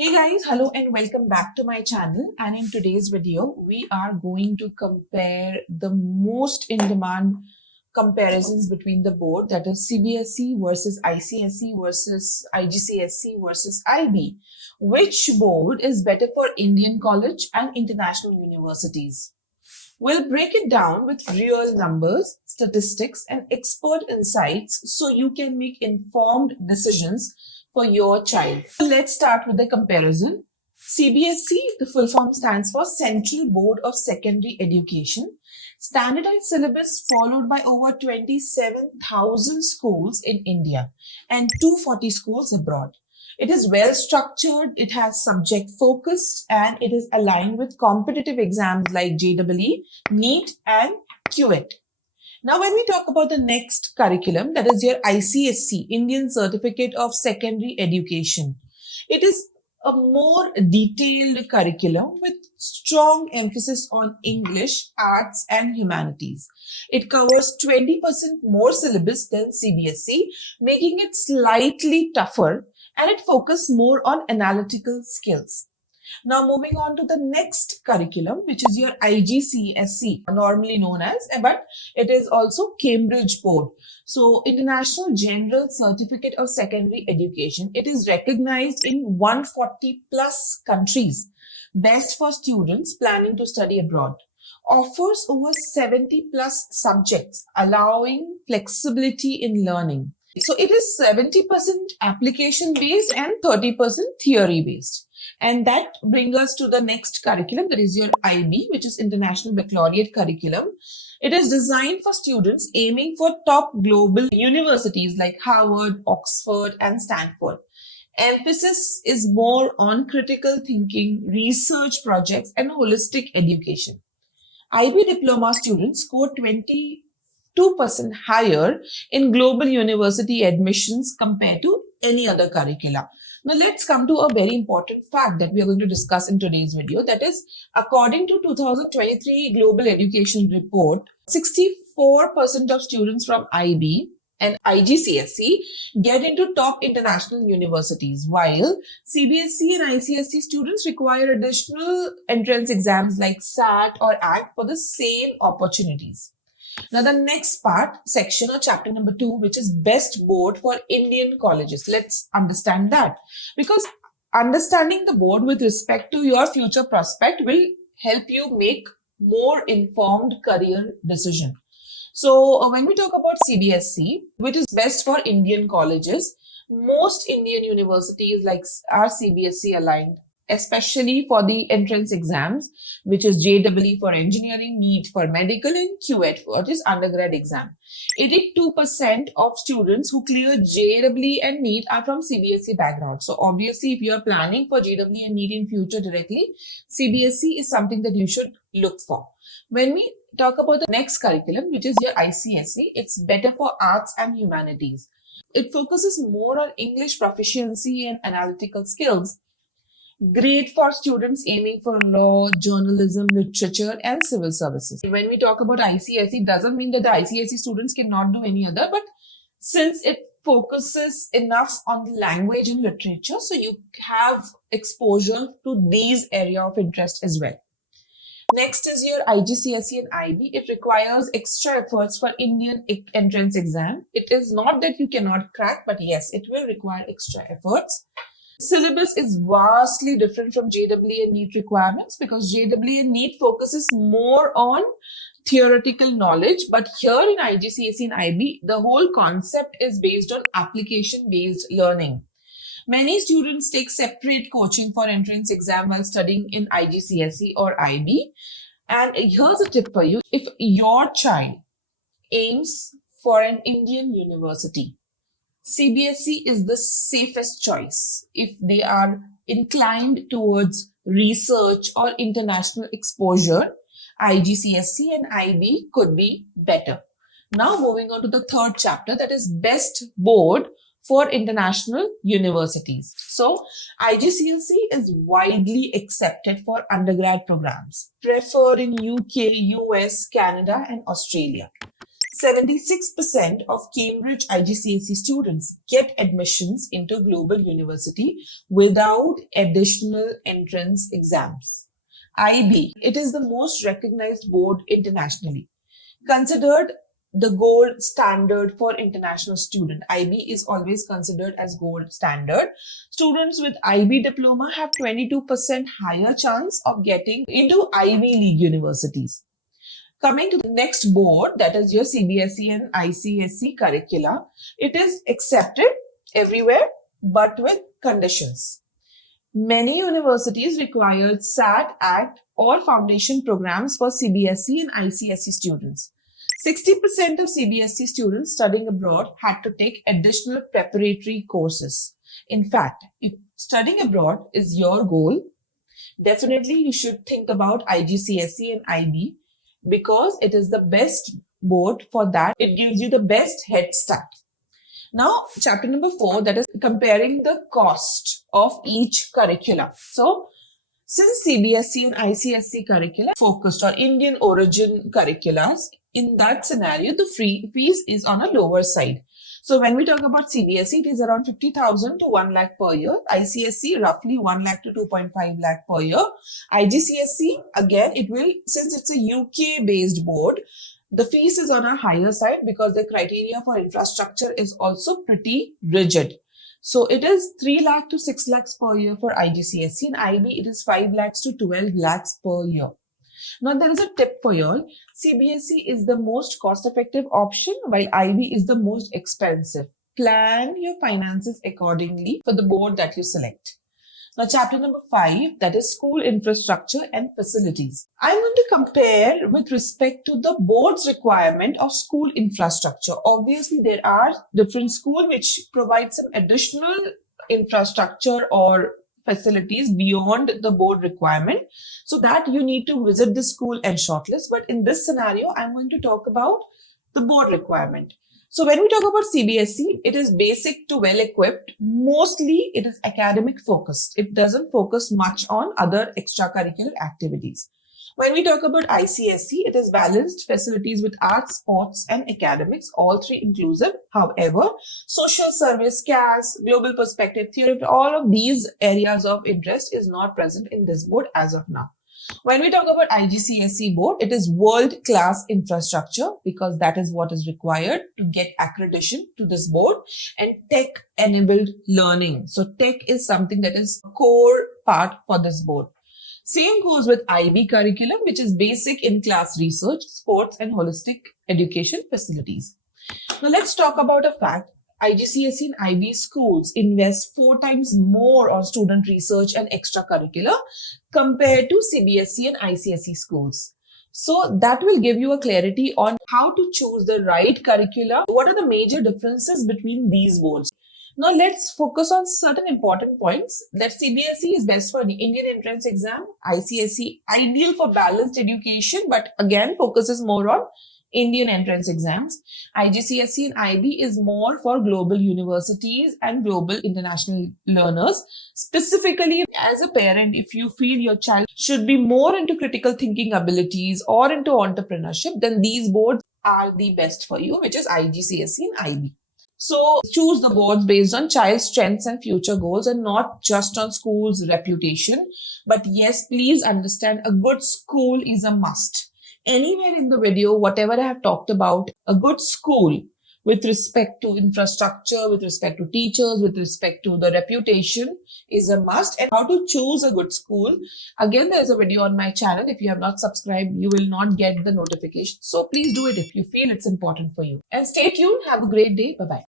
Hey guys, hello and welcome back to my channel. And in today's video, we are going to compare the most in-demand comparisons between the board, that is CBSE versus ICSE versus IGCSE versus IB. Which board is better for Indian college and international universities? We'll break it down with real numbers, statistics, and expert insights so you can make informed decisions for your child. Let's start with the comparison. CBSE, the full form stands for Central Board of Secondary Education. Standardized syllabus followed by over 27,000 schools in India and 240 schools abroad. It is well structured, it has subject focus, and it is aligned with competitive exams like JEE, NEET, and QET. Now, when we talk about the next curriculum, that is your ICSC, Indian Certificate of Secondary Education. It is a more detailed curriculum with strong emphasis on English, arts, and humanities. It covers 20% more syllabus than CBSE, making it slightly tougher, and it focuses more on analytical skills. Now, moving on to the next curriculum, which is your IGCSE, normally known as, but it is also Cambridge Board. So, International General Certificate of Secondary Education. It is recognized in 140 plus countries. Best for students planning to study abroad. Offers over 70 plus subjects, allowing flexibility in learning. So, it is 70% application based and 30% theory based. And that brings us to the next curriculum, that is your IB, which is International Baccalaureate Curriculum. It is designed for students aiming for top global universities like Harvard, Oxford, and Stanford. Emphasis is more on critical thinking, research projects, and holistic education. IB diploma students score 22% higher in global university admissions compared to any other curricula. Now let's come to a very important fact that we are going to discuss in today's video. That is, according to 2023 Global Education Report, 64% of students from IB and IGCSE get into top international universities, while CBSE and ICSE students require additional entrance exams like SAT or ACT for the same opportunities. Now, the next part, section or chapter number 2, which is best board for Indian colleges. Let's understand that, because understanding the board with respect to your future prospect will help you make more informed career decision. So, when we talk about CBSE, which is best for Indian colleges, most Indian universities like are CBSE aligned, especially for the entrance exams, which is JEE for engineering, NEET for medical, and QET, which is undergrad exam. 82% of students who clear JEE and NEET are from CBSE background. So obviously, if you are planning for JEE and NEET in future directly, CBSE is something that you should look for. When we talk about the next curriculum, which is your ICSE, it's better for arts and humanities. It focuses more on English proficiency and analytical skills. Great for students aiming for law, journalism, literature, and civil services. When we talk about ICSE, it doesn't mean that the ICSE students cannot do any other, but since it focuses enough on the language and literature, so you have exposure to these area of interest as well. Next is your IGCSE and IB. It requires extra efforts for Indian entrance exam. It is not that you cannot crack, but yes, it will require extra efforts. Syllabus is vastly different from JEE and NEET requirements, because JEE and NEET focuses more on theoretical knowledge, but here in IGCSE and IB, the whole concept is based on application-based learning. Many students take separate coaching for entrance exam while studying in IGCSE or IB. And here's a tip for you. If your child aims for an Indian university, CBSE is the safest choice if they are inclined towards research or international exposure. IGCSE and IB could be better. Now moving on to the third chapter, that is best board for international universities. So IGCSE is widely accepted for undergrad programs, preferred in UK, US, Canada, and Australia. 76% of Cambridge IGCSE students get admissions into global university without additional entrance exams. IB, it is the most recognized board internationally. Considered the gold standard for international student. IB is always considered as gold standard. Students with IB diploma have 22% higher chance of getting into Ivy League universities. Coming to the next board, that is your CBSE and ICSE curricula, it is accepted everywhere but with conditions. Many universities required SAT, ACT or foundation programs for CBSE and ICSE students. 60% of CBSE students studying abroad had to take additional preparatory courses. In fact, if studying abroad is your goal, definitely you should think about IGCSE and IB because it is the best board for that. It gives you the best head start. Now, chapter number 4, that is comparing the cost of each curricula. So, since CBSE and ICSE curricula focused on Indian origin curriculums, in that scenario, the fees is on a lower side. So when we talk about CBSE, it is around 50,000 to 1 lakh per year. ICSE, roughly 1 lakh to 2.5 lakh per year. IGCSE, again, it will, since it's a UK based board, the fees is on a higher side because the criteria for infrastructure is also pretty rigid. So it is 3 lakh to 6 lakhs per year for IGCSE. In IB, it is 5 lakhs to 12 lakhs per year. Now, there is a tip for you all. CBSE is the most cost-effective option, while IB is the most expensive. Plan your finances accordingly for the board that you select. Now, chapter number 5, that is school infrastructure and facilities. I'm going to compare with respect to the board's requirement of school infrastructure. Obviously, there are different schools which provide some additional infrastructure or facilities beyond the board requirement. So that you need to visit the school and shortlist. But in this scenario, I'm going to talk about the board requirement. So when we talk about CBSE, it is basic to well equipped. Mostly it is academic focused. It doesn't focus much on other extracurricular activities. When we talk about ICSE, it is balanced facilities with arts, sports and academics, all three inclusive. However, social service, CAS, global perspective, theory, all of these areas of interest is not present in this board as of now. When we talk about IGCSE board, it is world-class infrastructure because that is what is required to get accreditation to this board, and tech-enabled learning. So tech is something that is a core part for this board. Same goes with IB curriculum, which is basic in-class research, sports and holistic education facilities. Now let's talk about a fact. IGCSE and IB schools invest 4 times more on student research and extracurricular compared to CBSE and ICSE schools. So that will give you a clarity on how to choose the right curricula. What are the major differences between these boards? Now let's focus on certain important points. That CBSE is best for the Indian entrance exam, ICSE ideal for balanced education, but again focuses more on Indian entrance exams. IGCSE and IB is more for global universities and global international learners. Specifically, as a parent, if you feel your child should be more into critical thinking abilities or into entrepreneurship, then these boards are the best for you, which is IGCSE and IB. So choose the boards based on child's strengths and future goals and not just on school's reputation. But yes, please understand a good school is a must. Anywhere in the video, whatever I have talked about, a good school with respect to infrastructure, with respect to teachers, with respect to the reputation is a must. And how to choose a good school, again, there is a video on my channel. If you have not subscribed, you will not get the notification. So please do it if you feel it's important for you. And stay tuned. Have a great day. Bye-bye.